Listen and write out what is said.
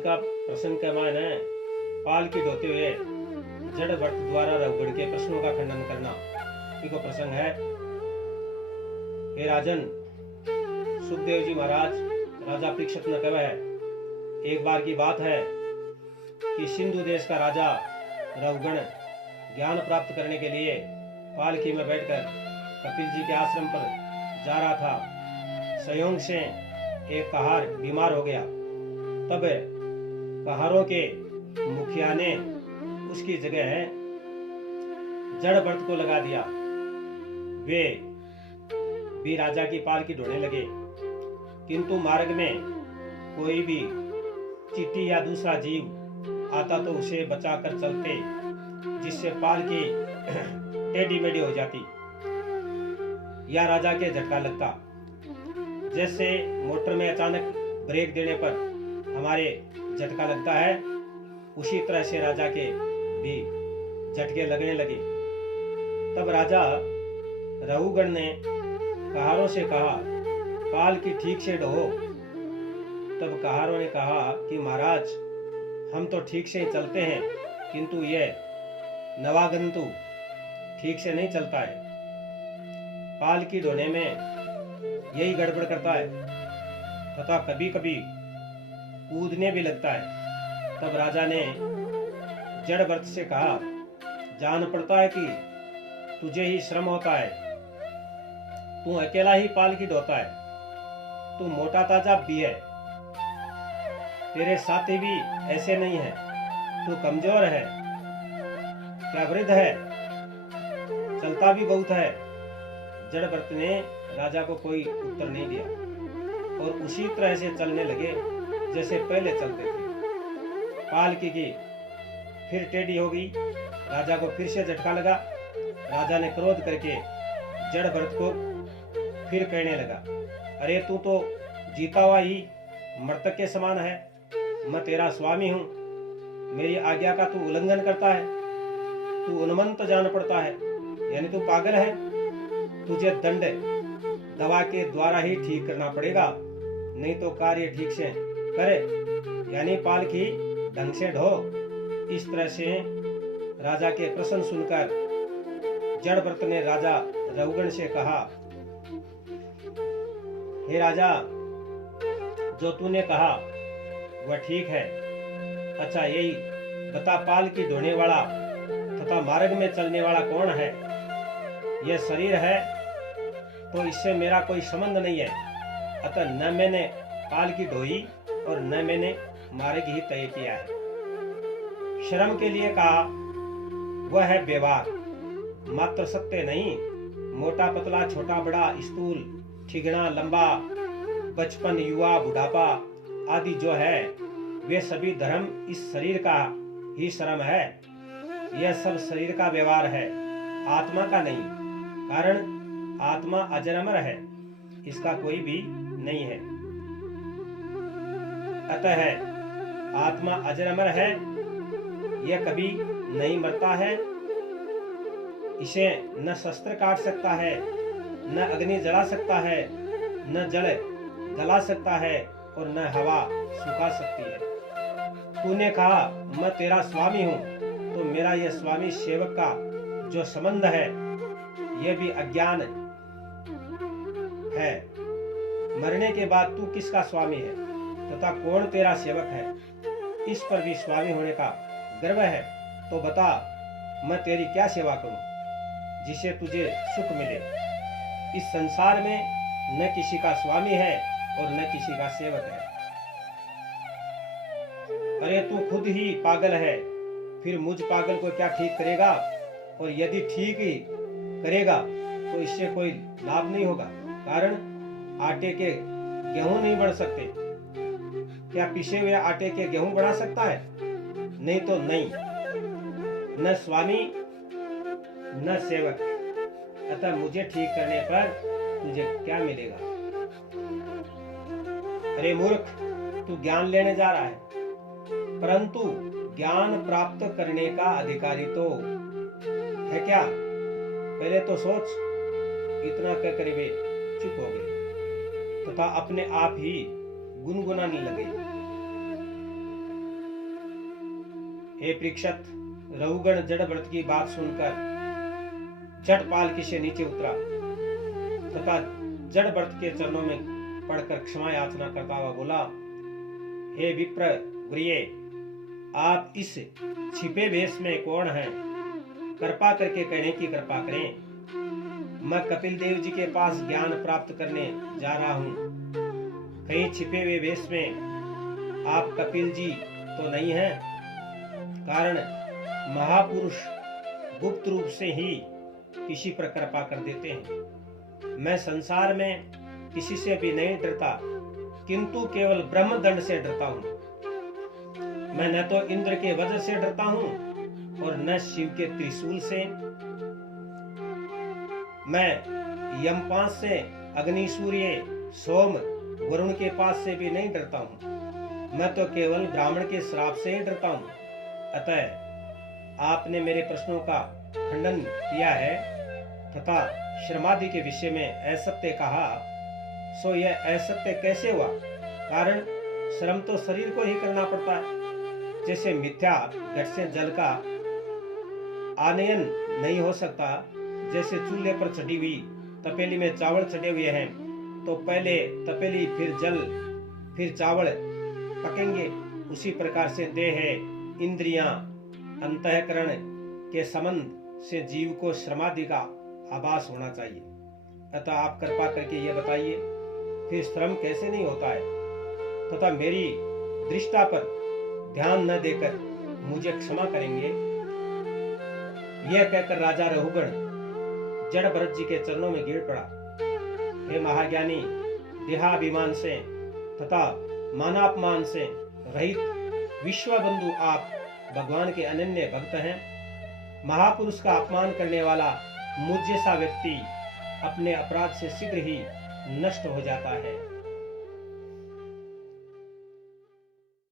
का प्रसंग के मायने पाल की ढोते हुए जड़ भट्ट द्वारा रघुगण के प्रश्नों का खंडन करना। इको प्रसंग है। हे राजन, सुखदेव जी महाराज राजा परीक्षित न कहे है, एक बार की बात है कि सिंधु देश का राजा रघुगण ज्ञान प्राप्त करने के लिए पालकी में बैठकर कपिल जी के आश्रम पर जा रहा था। संयोग से एक कहार बीमार हो गया। तब कहारों के मुखिया ने उसकी जगह जड़ भट्ट को लगा दिया। वे भी राजा की पालकी ढोने लगे, किंतु मार्ग में कोई भी चींटी या दूसरा जीव आता तो उसे बचाकर चलते, जिससे पालकी टेढ़ी मेढ़ी हो जाती या राजा के झटका लगता। जैसे मोटर में अचानक ब्रेक देने पर हमारे झटका लगता है, उसी तरह से राजा के भी झटके लगने लगे। तब राजा रघुगण ने कहारों से कहा, पालकी ठीक से ढो। तब कहारों ने कहा कि महाराज, हम तो ठीक से ही चलते हैं, किंतु यह नवागंतु ठीक से नहीं चलता है। पालकी ढोने में यही गड़बड़ करता है तथा कभी कभी कूदने भी लगता है। तब राजा ने जड़ भट्ट से कहा, जान पड़ता है कि तुझे ही श्रम होता है, तू अकेला ही पालकी ढोता है, तू मोटा ताजा भी है, तेरे साथी भी ऐसे नहीं है, तू कमजोर है, क्या वृद्ध है, चलता भी बहुत है। जड़ भट्ट ने राजा को कोई उत्तर नहीं दिया और उसी तरह से चलने लगे जैसे पहले चलते थे। पालकी की फिर टेढ़ी हो गई, राजा को फिर से झटका लगा। राजा ने क्रोध करके जड़ भट्ट को फिर कहने लगा, अरे तू तो जीता हुआ ही मृतक के समान है, मैं तेरा स्वामी हूं, मेरी आज्ञा का तू उल्लंघन करता है, तू उन्मत्त जान पड़ता है, यानी तू पागल है, तुझे दंड दवा के द्वारा ही ठीक करना पड़ेगा, नहीं तो कार्य ठीक से करे, यानी पालकी ढंग से ढो। इस तरह से राजा के प्रश्न सुनकर जड़ भट्ट ने राजा रघुगण से कहा, हे राजा, जो तूने कहा वह ठीक है। अच्छा यही बता, पालकी ढोने वाला तथा मार्ग में चलने वाला कौन है? यह शरीर है तो इससे मेरा कोई संबंध नहीं है, अतः न मैंने पालकी ढोई और न मैंने मार्ग ही तय किया है। श्रम के लिए कहा वह है व्यवहार, मात्र सत्य नहीं। मोटा पतला, छोटा बड़ा, स्थूल ठिगना लंबा, बचपन युवा बुढ़ापा आदि जो है वे सभी धर्म इस शरीर का ही श्रम है। यह सब शरीर का व्यवहार है, आत्मा का नहीं, कारण आत्मा अजर अमर है, इसका कोई भी नहीं है। अतः आत्मा अजर अमर है, यह कभी नहीं मरता है, इसे न शस्त्र काट सकता है, न अग्नि जला सकता है, न जल गला सकता है और न हवा सुखा सकती है। तूने कहा मैं तेरा स्वामी हूं, तो मेरा यह स्वामी सेवक का जो संबंध है यह भी अज्ञान है। मरने के बाद तू किसका स्वामी है तथा कौन तेरा सेवक है? इस पर भी स्वामी होने का गर्व है, तो बता मैं तेरी क्या सेवा करूं जिससे तुझे सुख मिले? इस संसार में न किसी का स्वामी है और न किसी का सेवक है। अरे तू खुद ही पागल है, फिर मुझ पागल को क्या ठीक करेगा? और यदि ठीक ही करेगा तो इससे कोई लाभ नहीं होगा, कारण आटे के गेहूं नहीं बढ़ सकते। क्या पिसे हुए आटे के गेहूं बढ़ा सकता है? नहीं तो नहीं, न स्वामी न सेवक। अतः मुझे ठीक करने पर तुझे क्या मिलेगा? अरे मूर्ख, तू ज्ञान लेने जा रहा है, परंतु ज्ञान प्राप्त करने का अधिकारी तो है क्या? पहले तो सोच। इतना कहकर वे चुप हो गए तथा अपने आप ही गुनगुनाने लगे। हे परीक्षित, रहुगण जड़ व्रत की बात सुनकर झट पालकी से नीचे उतरा तथा जड़ व्रत के चरणों में पड़कर क्षमा याचना करता हुआ बोला, हे विप्र गुरिये, आप इस छिपे वेश में कौन हैं? कृपा करके कहने की कृपा करें। मैं कपिल देव जी के पास ज्ञान प्राप्त करने जा रहा हूँ। कहीं छिपे हुए वेश में आप कपिल जी तो नहीं हैं? कारण महापुरुष गुप्त रूप से ही किसी पर कृपा कर देते हैं। मैं संसार में किसी से भी नहीं डरता, किंतु केवल ब्रह्मदंड से डरता हूँ। मैं न तो इंद्र के वज्र से डरता हूँ और न शिव के त्रिशूल से। मैं यमपाश से, अग्नि, सूर्य, सोम, वरुण के पास से भी नहीं डरता हूँ। मैं तो केवल ब्राह्मण के श्राप से ही डरता हूँ। अतः आपने मेरे प्रश्नों का खंडन किया है तथा श्रमादि के विषय में असत्य कहा, सो यह असत्य कैसे हुआ? कारण श्रम तो शरीर को ही करना पड़ता है। जैसे मिथ्या घट से जल का आनयन नहीं हो सकता, जैसे चूल्हे पर चढ़ी हुई तपेली में चावल चढ़े हुए हैं तो पहले तपेली फिर जल फिर चावल पकेंगे, उसी प्रकार से देह, इंद्रियां, अंतःकरण के संबंध से जीव को श्रमादि का आभास होना चाहिए। अतः आप कृपा करके ये बताइए, फिर श्रम कैसे नहीं होता है तथा मेरी दृष्टा पर ध्यान न देकर मुझे क्षमा करेंगे? यह कहकर राजा रहुगण जड़ भरत जी के चरणों में गिर पड़ा। हे महाज्ञानी, देहाभिमान से तथा मानापमान से रहित विश्वबंधु, आप भगवान के अनन्य भक्त हैं। महापुरुष का अपमान करने वाला मुझ जैसा व्यक्ति अपने अपराध से शीघ्र ही नष्ट हो जाता है।